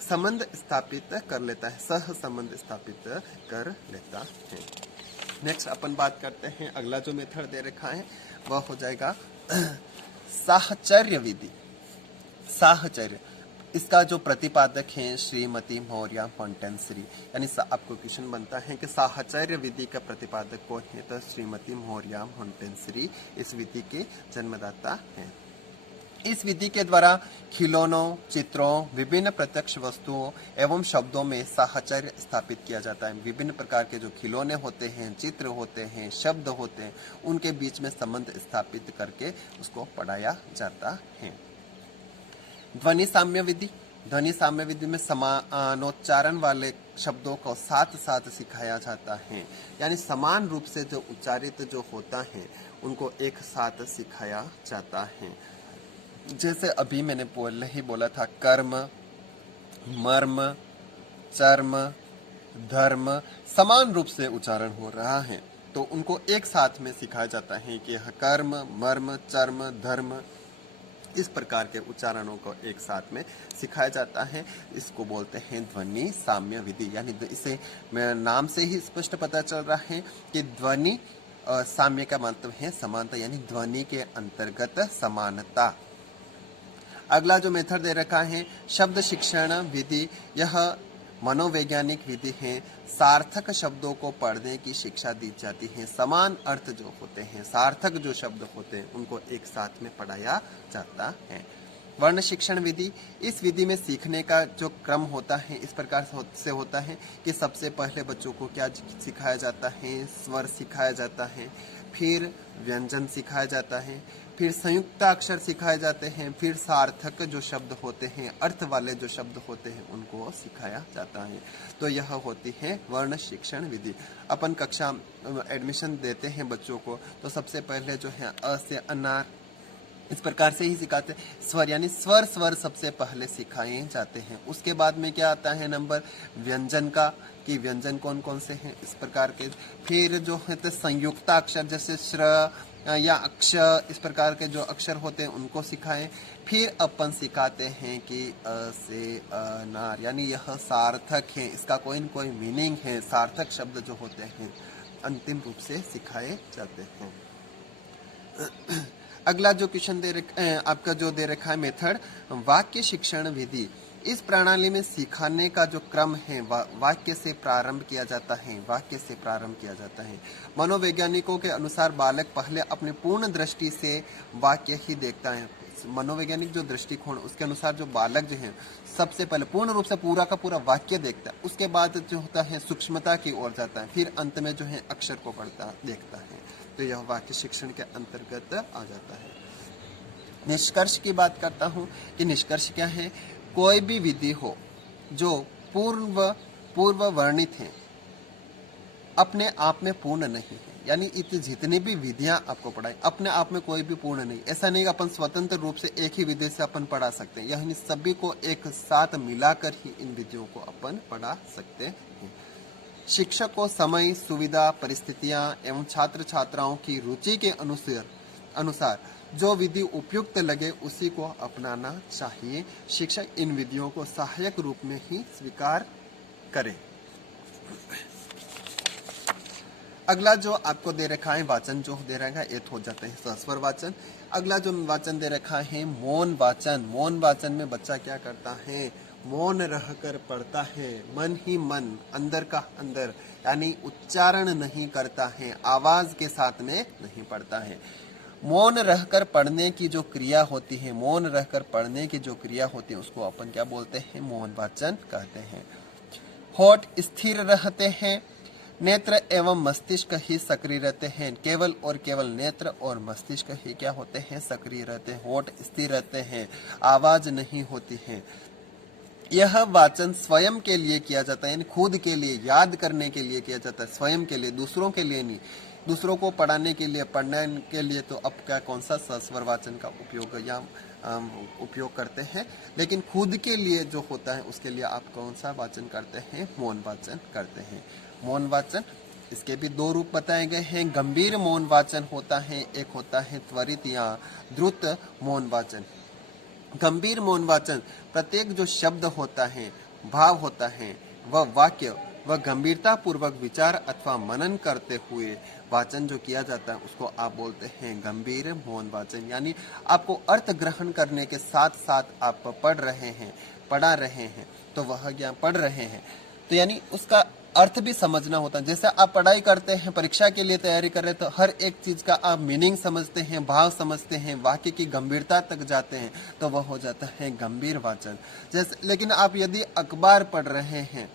संबंध स्थापित कर लेता है, सह संबंध स्थापित कर लेता है। नेक्स्ट अपन बात करते हैं, अगला जो मेथड दे रखा है वह हो जाएगा साहचर्य विधि। साहचर्य, इसका जो प्रतिपादक हैं श्रीमती मौर्य मोंटेसरी, यानी आपको क्वेश्चन बनता है कि साहचर्य विधि का प्रतिपादक कौन है, तो श्रीमती मौर्य मोंटेसरी इस विधि के जन्मदाता हैं। इस विधि के द्वारा खिलौनों, चित्रों, विभिन्न प्रत्यक्ष वस्तुओं एवं शब्दों में साहचर्य स्थापित किया जाता है। विभिन्न प्रकार के जो खिलौने होते हैं, चित्र होते हैं, शब्द होते हैं, उनके बीच में संबंध स्थापित करके उसको पढ़ाया जाता है। ध्वनि साम्य विधि, ध्वनि साम्य विधि में समानोच्चारण वाले शब्दों को साथ साथ सिखाया जाता है, यानी समान रूप से जो उच्चारित जो होता है उनको एक साथ सिखाया जाता है। जैसे अभी मैंने पहले ही बोला था, कर्म, मर्म, चर्म, धर्म समान रूप से उच्चारण हो रहा है तो उनको एक साथ में सिखाया जाता है कि यह कर्म, मर्म, चर्म, धर्म, इस प्रकार के उच्चारणों को एक साथ में सिखाया जाता है। इसको बोलते हैं ध्वनि साम्य विधि, यानी इसे नाम से ही स्पष्ट पता चल रहा है कि ध्वनि साम्य का मतलब है समानता, यानी ध्वनि के अंतर्गत समानता। अगला जो मेथड दे रखा है शब्द शिक्षण विधि, यह मनोवैज्ञानिक विधि है। सार्थक शब्दों को पढ़ने की शिक्षा दी जाती है। समान अर्थ जो होते हैं, सार्थक जो शब्द होते हैं, उनको एक साथ में पढ़ाया जाता है। वर्ण शिक्षण विधि, इस विधि में सीखने का जो क्रम होता है इस प्रकार से होता है कि सबसे पहले बच्चों को क्या सिखाया जाता है, स्वर सिखाया जाता है, फिर व्यंजन सिखाया जाता है, फिर संयुक्त अक्षर सिखाए जाते हैं, फिर सार्थक जो शब्द होते हैं, अर्थ वाले जो शब्द होते हैं उनको सिखाया जाता है। तो यह होती है वर्ण शिक्षण विधि। अपन कक्षा एडमिशन देते हैं बच्चों को तो सबसे पहले जो है अ से अनार, इस प्रकार से ही सिखाते हैं। स्वर यानी स्वर सबसे पहले सिखाए जाते हैं। उसके बाद में क्या आता है नंबर व्यंजन का, कि व्यंजन कौन कौन से हैं इस प्रकार के। फिर जो है तो संयुक्त अक्षर जैसे श्र या अक्ष, इस प्रकार के जो अक्षर होते हैं उनको सिखाएं। फिर अपन सिखाते हैं कि अ से अनार, यानी यह सार्थक है, इसका कोई न कोई मीनिंग है। सार्थक शब्द जो होते हैं अंतिम रूप से सिखाए जाते हैं। अगला जो क्वेश्चन आपका जो दे रखा है मेथड वाक्य शिक्षण विधि, इस प्रणाली में सिखाने का जो क्रम है वाक्य से प्रारंभ किया जाता है। वाक्य से प्रारंभ किया जाता है। मनोवैज्ञानिकों के अनुसार बालक पहले अपनी पूर्ण दृष्टि से वाक्य ही देखता है। मनोवैज्ञानिक जो दृष्टिकोण उसके अनुसार जो बालक जो है सबसे पहले पूर्ण रूप से पूरा का पूरा वाक्य देखता है, उसके बाद जो होता है सूक्ष्मता की ओर जाता है, फिर अंत में जो है अक्षर को पढ़ता देखता है। तो यह वाक्य शिक्षण के अंतर्गत आ जाता है। निष्कर्ष की बात करता हूँ कि निष्कर्ष क्या है, कोई भी विधि हो जो पूर्व वर्णित है अपने आप में पूर्ण नहीं है, यानी इतनी जितनी भी विधियां आपको पढ़ाई अपने आप में कोई भी पूर्ण नहीं। ऐसा नहीं कि अपन स्वतंत्र रूप से एक ही विधि से अपन पढ़ा सकते हैं, यानी सभी को एक साथ मिलाकर ही इन विधियों को अपन पढ़ा सकते हैं। शिक्षक को समय, सुविधा, परिस्थितियां एवं छात्र छात्राओं की रुचि के अनुसार जो विधि उपयुक्त लगे उसी को अपनाना चाहिए। शिक्षक इन विधियों को सहायक रूप में ही स्वीकार करे। अगला जो आपको दे रखा है वाचन जो दे रखा है ये हो जाते हैं सस्वर वाचन। अगला जो वाचन दे रखा है मौन वाचन। मौन वाचन में बच्चा क्या करता है, मौन रहकर पढ़ता है, मन ही मन, अंदर का अंदर, यानी उच्चारण नहीं करता है, आवाज के साथ में नहीं पढ़ता है। मौन रहकर पढ़ने की जो क्रिया होती है, मौन रहकर पढ़ने की जो क्रिया होती है उसको अपन क्या बोलते हैं, मौन वाचन कहते हैं। होठ स्थिर रहते हैं, नेत्र एवं मस्तिष्क ही सक्रिय रहते हैं। केवल और केवल नेत्र और मस्तिष्क ही क्या होते हैं, सक्रिय रहते हैं। होठ स्थिर रहते हैं, आवाज नहीं होती है। यह वाचन स्वयं के लिए किया जाता है, यानी खुद के लिए, याद करने के लिए किया जाता है, स्वयं के लिए, दूसरों के लिए नहीं। दूसरों को पढ़ाने के लिए, पढ़ने के लिए तो अब क्या कौन सा सस्वर वाचन का उपयोग करते हैं, लेकिन खुद के लिए जो होता है उसके लिए आप कौन सा वाचन करते हैं, मौन वाचन करते हैं। मौन वाचन, इसके भी दो रूप बताए गए हैं। गंभीर मौन वाचन होता है, एक होता है त्वरित या द्रुत मौन वाचन। गंभीर मौन वाचन, प्रत्येक जो शब्द होता है, भाव होता है, वह वाक्य वह गंभीरता पूर्वक विचार अथवा मनन करते हुए वाचन जो किया जाता है उसको आप बोलते हैं गंभीर मौन वाचन। यानी आपको अर्थ ग्रहण करने के साथ साथ आप पढ़ रहे हैं, पढ़ा रहे हैं, तो वह ज्ञान पढ़ रहे हैं तो यानी उसका अर्थ भी समझना होता है। जैसे आप पढ़ाई करते हैं, परीक्षा के लिए तैयारी कर रहे हैं, तो हर एक चीज का आप मीनिंग समझते हैं, भाव समझते हैं, वाक्य की गंभीरता तक जाते हैं, तो वह हो जाता है गंभीर वाचन। जैसे लेकिन आप यदि अखबार पढ़ रहे हैं,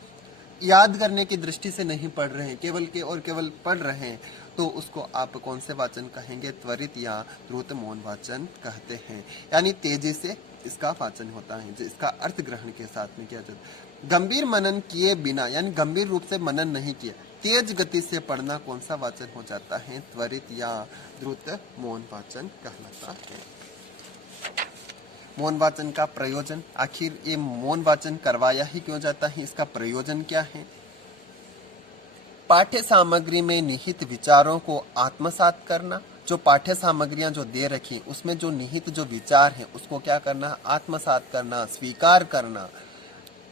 याद करने की दृष्टि से नहीं पढ़ रहे हैं, केवल के और केवल पढ़ रहे हैं, तो उसको आप कौन से वाचन कहेंगे, त्वरित या द्रुत मौन वाचन कहते हैं। यानी तेजी से इसका वाचन होता है, जिसका अर्थ ग्रहण के साथ में किया जाता है। गंभीर मनन किए बिना, यानी गंभीर रूप से मनन नहीं किया, तेज गति से पढ़ना कौन सा वाचन हो जाता है, त्वरित या द्रुत मौन वाचन कहलाता है। मौन वाचन का प्रयोजन, आखिर ये मौन वाचन करवाया ही क्यों जाता है, इसका प्रयोजन क्या है। पाठ्य सामग्री में निहित विचारों को आत्मसात करना। जो पाठ्य सामग्रियां जो दे रखी उसमें जो निहित जो विचार है उसको क्या करना, आत्मसात करना, स्वीकार करना।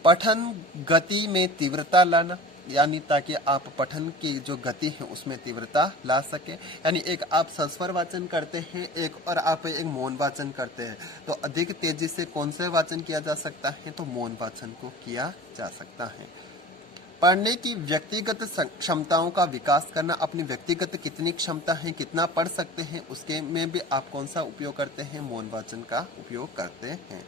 पठन गति में तीव्रता लाना, यानी ताकि आप पठन की जो गति है उसमें तीव्रता ला सके। यानी एक आप सस्वर वाचन करते हैं, एक और आप एक मौन वाचन करते हैं, तो अधिक तेजी से कौन से वाचन किया जा सकता है, तो मौन वाचन को किया जा सकता है। पढ़ने की व्यक्तिगत क्षमताओं का विकास करना, अपनी व्यक्तिगत कितनी क्षमता है, कितना पढ़ सकते हैं, उसके में भी आप कौन सा उपयोग करते हैं, मौन वाचन का उपयोग करते हैं।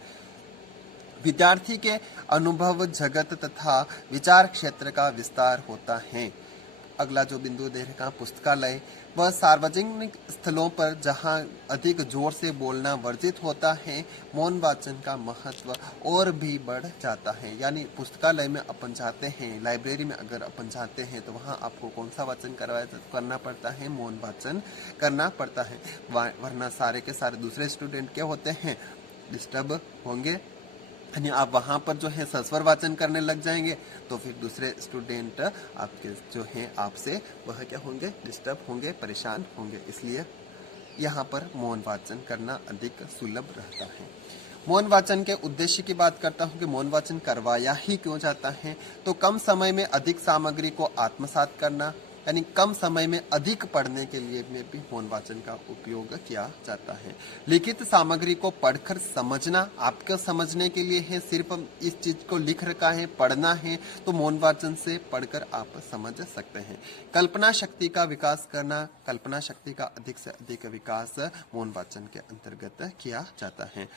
विद्यार्थी के अनुभव जगत तथा विचार क्षेत्र का विस्तार होता है। अगला जो बिंदु दे रखा, पुस्तकालय वह सार्वजनिक स्थलों पर जहां अधिक जोर से बोलना वर्जित होता है, मौन वाचन का महत्व और भी बढ़ जाता है। यानी पुस्तकालय में अपन जाते हैं, लाइब्रेरी में अगर अपन जाते हैं, तो वहां आपको कौन सा वाचन करना पड़ता है, मौन वाचन करना पड़ता है, वरना सारे के सारे दूसरे स्टूडेंट क्या होते हैं, डिस्टर्ब होंगे। यानी आप वहां पर जो है सस्वर वाचन करने लग जाएंगे, तो फिर दूसरे स्टूडेंट आपके जो हैं आपसे वह क्या होंगे, डिस्टर्ब होंगे, परेशान होंगे। इसलिए यहाँ पर मौन वाचन करना अधिक सुलभ रहता है। मौन वाचन के उद्देश्य की बात करता हूँ कि मौन वाचन करवाया ही क्यों जाता है, तो कम समय में अधिक सामग्री को आत्मसात करना, यानी कम समय में अधिक पढ़ने के लिए में भी मौन वाचन का उपयोग किया जाता है। लिखित सामग्री को पढ़कर समझना आपको समझने के लिए है, सिर्फ इस चीज को लिख रखा है, पढ़ना है, तो मौन वाचन से पढ़कर आप समझ सकते हैं। कल्पना शक्ति का विकास करना, कल्पना शक्ति का अधिक से अधिक विकास मौन वाचन के अंतर्गत किया जाता है।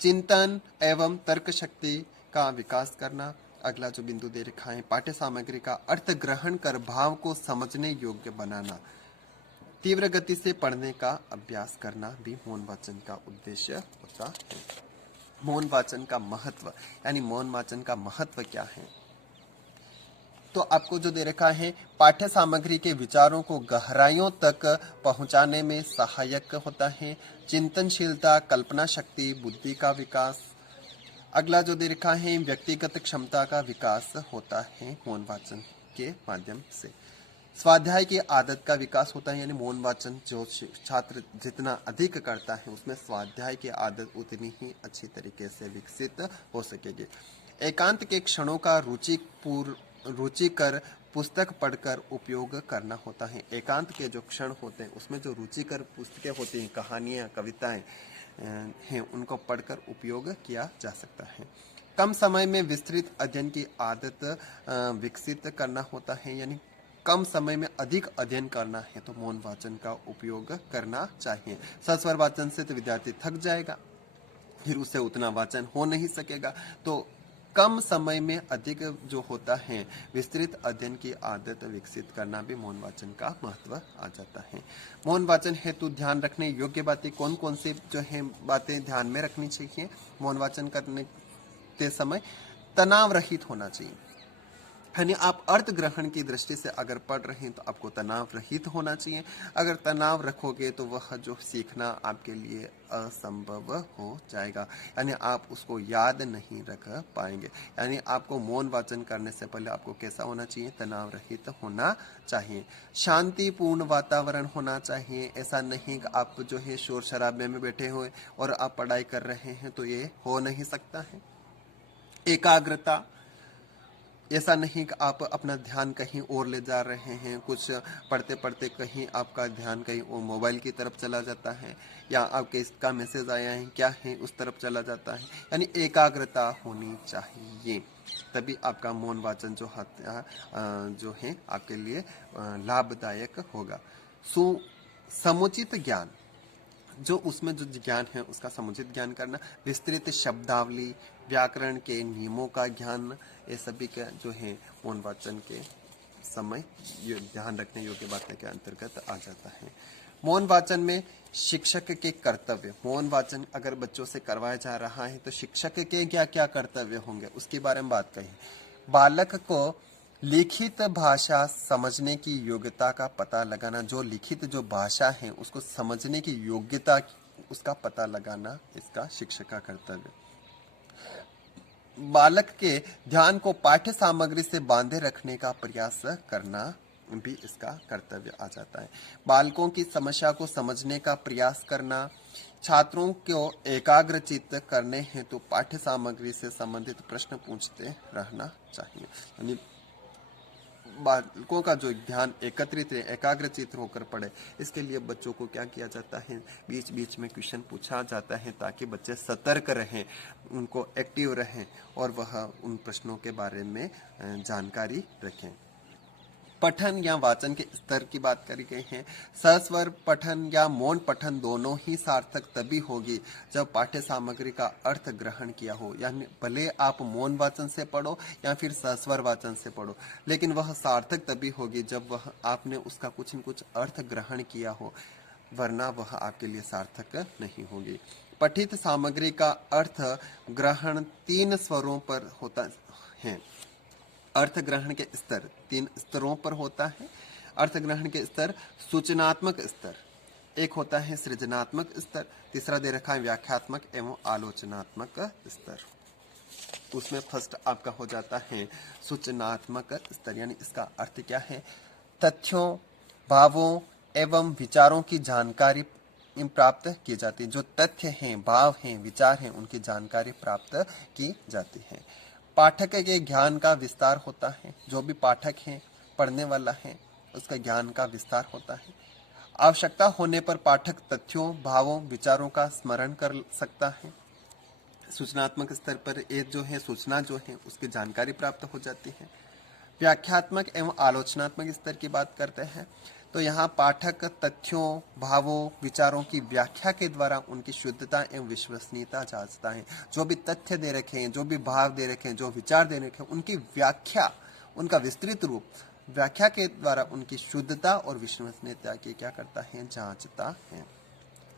चिंतन एवं तर्क शक्ति का विकास करना, अगला जो बिंदु दे रखा है, पाठ्य सामग्री का अर्थ ग्रहण कर भाव को समझने योग्य बनाना, तीव्र गति से पढ़ने का अभ्यास करना भी मौन वाचन का उद्देश्य होता है। मौन वाचन का महत्व, यानी मौन वाचन का महत्व क्या है, तो आपको जो दे रखा है, पाठ्य सामग्री के विचारों को गहराइयों तक पहुंचाने में सहायक होता है। चिंतनशीलता, कल्पना शक्ति, बुद्धि का विकास। अगला जो दे रखा है, व्यक्तिगत क्षमता का विकास होता है मौन वाचन के माध्यम से। स्वाध्याय की आदत का विकास होता है, यानी मौन वाचन जो छात्र जितना अधिक करता है उसमें स्वाध्याय की आदत उतनी ही अच्छी तरीके से विकसित हो सकेगी। एकांत के क्षणों का रुचिकर पुस्तक पढ़कर उपयोग करना होता है। एकांत के जो क्षण होते हैं उसमें जो रुचिकर पुस्तकें होती हैं, कहानियां, कविताएं हैं, उनको पढ़कर उपयोग किया जा सकता है। कम समय में विस्तृत अध्ययन की आदत विकसित करना होता है, यानी कम समय में अधिक अध्ययन करना है तो मौन वाचन का उपयोग करना चाहिए। सस्वर वाचन से तो विद्यार्थी थक जाएगा, फिर उससे उतना वाचन हो नहीं सकेगा, तो कम समय में अधिक जो होता है विस्तृत अध्ययन की आदत विकसित करना भी मौन वाचन का महत्व आ जाता है। मौन वाचन हेतु ध्यान रखने योग्य बातें कौन कौन से जो है बातें ध्यान में रखनी चाहिए मौन वाचन करने के समय? तनाव रहित होना चाहिए, यानी आप अर्थ ग्रहण की दृष्टि से अगर पढ़ रहे हैं तो आपको तनाव रहित होना चाहिए। अगर तनाव रखोगे तो वह जो सीखना आपके लिए असंभव हो जाएगा, यानी आप उसको याद नहीं रख पाएंगे। यानी आपको मौन वाचन करने से पहले आपको कैसा होना चाहिए? तनाव रहित होना चाहिए। शांतिपूर्ण वातावरण होना चाहिए। ऐसा नहीं कि आप जो है शोर शराबे में बैठे हुए और आप पढ़ाई कर रहे हैं, तो ये हो नहीं सकता है। एकाग्रता, ऐसा नहीं कि आप अपना ध्यान कहीं और ले जा रहे हैं, कुछ पढ़ते पढ़ते कहीं आपका ध्यान कहीं और मोबाइल की तरफ चला जाता है, या आपके इसका मैसेज आया है क्या है उस तरफ चला जाता है। यानी एकाग्रता होनी चाहिए, तभी आपका मौन वाचन जो है आपके लिए लाभदायक होगा। समुचित ज्ञान, जो उसमें जो ज्ञान है उसका समुचित ज्ञान करना, विस्तृत शब्दावली, व्याकरण के नियमों का ज्ञान, ये सभी का जो है मौन वाचन के समय ध्यान रखने योग्य बातें के अंतर्गत आ जाता है। मौन वाचन में शिक्षक के कर्तव्य, मौन वाचन अगर बच्चों से करवाया जा रहा है तो शिक्षक के क्या क्या कर्तव्य होंगे उसके बारे में बात कही। बालक को लिखित भाषा समझने की योग्यता का पता लगाना, जो लिखित जो भाषा है उसको समझने की योग्यता उसका पता लगाना इसका शिक्षक का कर्तव्य। बालक के ध्यान को पाठ्य सामग्री से बांधे रखने का प्रयास करना भी इसका कर्तव्य आ जाता है। बालकों की समस्या को समझने का प्रयास करना, छात्रों को एकाग्रचित्त करने हेतु तो पाठ्य सामग्री से संबंधित प्रश्न पूछते रहना चाहिए। यानी बालकों का जो ध्यान एकत्रित है, एकाग्रचित्त होकर पढ़े, इसके लिए बच्चों को क्या किया जाता है, बीच बीच में क्वेश्चन पूछा जाता है ताकि बच्चे सतर्क रहें, उनको एक्टिव रहें और वह उन प्रश्नों के बारे में जानकारी रखें। पठन या वाचन के स्तर की बात करी गई है। सस्वर पठन या मौन पठन दोनों ही सार्थक तभी होगी जब पाठ्य सामग्री का अर्थ ग्रहण किया हो, यानी भले आप मौन वाचन से पढ़ो या फिर सस्वर वाचन से पढ़ो, लेकिन वह सार्थक तभी होगी जब वह आपने उसका कुछ न कुछ अर्थ ग्रहण किया हो, वरना वह आपके लिए सार्थक नहीं होगी। पठित सामग्री का अर्थ ग्रहण 3 स्वरों पर होता है। अर्थ ग्रहण के स्तर 3 स्तरों पर होता है। अर्थ ग्रहण के स्तर सूचनात्मक स्तर, एक होता है सृजनात्मक स्तर, तीसरा दे रखा है व्याख्यात्मक एवं आलोचनात्मक स्तर। उसमें फर्स्ट आपका हो जाता है सूचनात्मक स्तर, यानी इसका अर्थ क्या है, तथ्यों, भावों एवं विचारों की जानकारी प्राप्त की जाती है। जो तथ्य हैं, भाव हैं, विचार हैं, उनकी जानकारी प्राप्त की जाती है। पाठक के ज्ञान का विस्तार होता है, जो भी पाठक है, पढ़ने वाला है, उसका ज्ञान का विस्तार होता है। आवश्यकता होने पर पाठक तथ्यों, भावों, विचारों का स्मरण कर सकता है। सूचनात्मक स्तर पर ये जो है सूचना जो है उसकी जानकारी प्राप्त हो जाती है। व्याख्यात्मक एवं आलोचनात्मक स्तर की बात करते हैं तो यहाँ पाठक तथ्यों, भावों, विचारों की व्याख्या के द्वारा उनकी शुद्धता एवं विश्वसनीयता जांचता है। जो भी तथ्य दे रखे हैं, जो भी भाव दे रखे हैं, जो विचार दे रखे हैं, उनकी व्याख्या, उनका विस्तृत रूप व्याख्या के द्वारा उनकी शुद्धता और विश्वसनीयता की क्या करता है, जांचता है।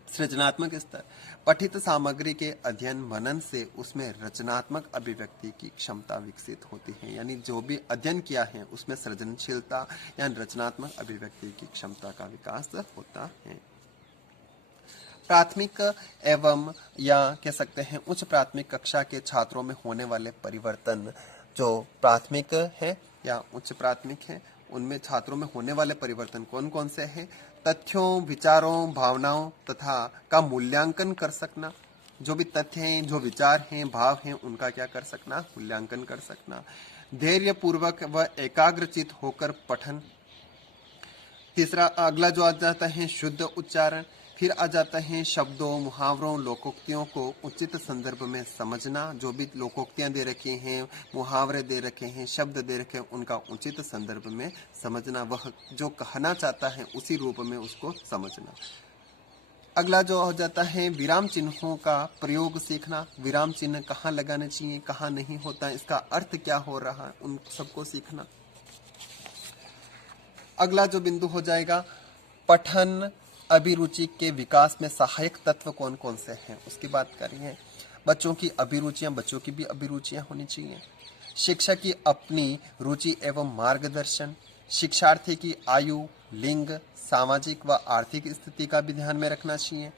सृजनात्मक स्तर पठित सामग्री के अध्ययन मनन से उसमें रचनात्मक अभिव्यक्ति की क्षमता विकसित होती है। यानी जो भी अध्ययन किया है उसमें सृजनशीलता या रचनात्मक अभिव्यक्ति की क्षमता का विकास होता है। प्राथमिक एवं या कह सकते हैं उच्च प्राथमिक कक्षा के छात्रों में होने वाले परिवर्तन, जो प्राथमिक है या उच्च प्राथमिक है, उनमें छात्रों में होने वाले परिवर्तन कौन कौन से हैं? तथ्यों, विचारों, भावनाओं तथा का मूल्यांकन कर सकना। जो भी तथ्य हैं, जो विचार हैं, भाव हैं, उनका क्या कर सकना, मूल्यांकन कर सकना। धैर्य पूर्वक व एकाग्रचित होकर पठन। तीसरा अगला जो आ जाता है शुद्ध उच्चारण। फिर आ जाता है शब्दों, मुहावरों, लोकोक्तियों को उचित संदर्भ में समझना। जो भी लोकोक्तियां दे रखी हैं, मुहावरे दे रखे हैं, शब्द दे रखे हैं, उनका उचित संदर्भ में समझना। वह जो कहना चाहता है उसी रूप में उसको समझना। अगला जो हो जाता है विराम चिन्हों का प्रयोग सीखना। विराम चिन्ह कहाँ लगाने चाहिए, कहाँ नहीं होता है, इसका अर्थ क्या हो रहा है, उन सबको सीखना। अगला जो बिंदु हो जाएगा पठन अभिरुचि के विकास में सहायक तत्व कौन कौन से हैं उसकी बात करिए। बच्चों की अभिरुचियां, बच्चों की भी अभिरुचियां होनी चाहिए। शिक्षक की अपनी रुचि एवं मार्गदर्शन। शिक्षार्थी की आयु, लिंग, सामाजिक व आर्थिक स्थिति का भी ध्यान में रखना चाहिए।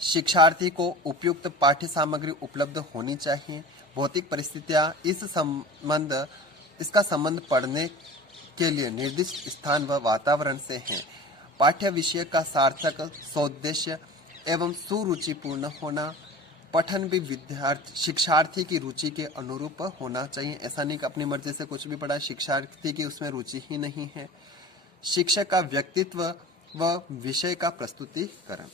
शिक्षार्थी को उपयुक्त पाठ्य सामग्री उपलब्ध होनी चाहिए। भौतिक परिस्थितियां इसका संबंध पढ़ने के लिए निर्दिष्ट स्थान व वातावरण से है। पाठ्य विषय का सार्थक, सौद्देश्य एवं सुरुचिपूर्ण होना। पठन भी शिक्षार्थी की रुचि के अनुरूप होना चाहिए। ऐसा नहीं कि अपनी मर्जी से कुछ भी पढ़ा, शिक्षार्थी की उसमें रुचि ही नहीं है। शिक्षक का व्यक्तित्व व विषय का प्रस्तुतिकरण।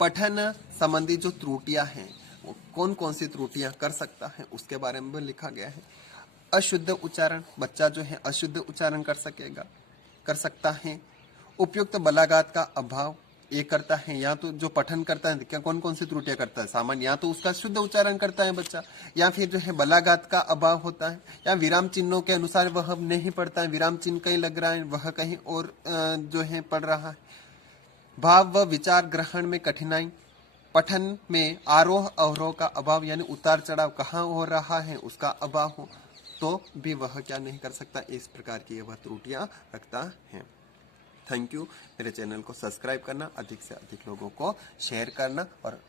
पठन संबंधी जो त्रुटियां हैं वो कौन कौन सी त्रुटियां कर सकता है उसके बारे में भी लिखा गया है। अशुद्ध उच्चारण, बच्चा जो है अशुद्ध उच्चारण कर सकता है। उपयुक्त बलाघात का अभाव ये करता है, या तो जो पठन करता है क्या कौन कौन सी त्रुटियां करता है, सामान्य या तो उसका शुद्ध उच्चारण करता है बच्चा, या फिर जो है बलाघात का अभाव होता है, या विराम चिन्हों के अनुसार वह नहीं पढ़ता है, विराम चिन्ह कहीं लग रहा है वह कहीं और जो है पढ़ रहा है। भाव व विचार ग्रहण में कठिनाई। पठन में आरोह अवरोह का अभाव, यानी उतार चढ़ाव कहाँ हो रहा है उसका अभाव हो तो भी वह क्या नहीं कर सकता। इस प्रकार की वह त्रुटियां रखता है। Thank you. मेरे चैनल को सब्सक्राइब करना, अधिक से अधिक लोगों को शेयर करना और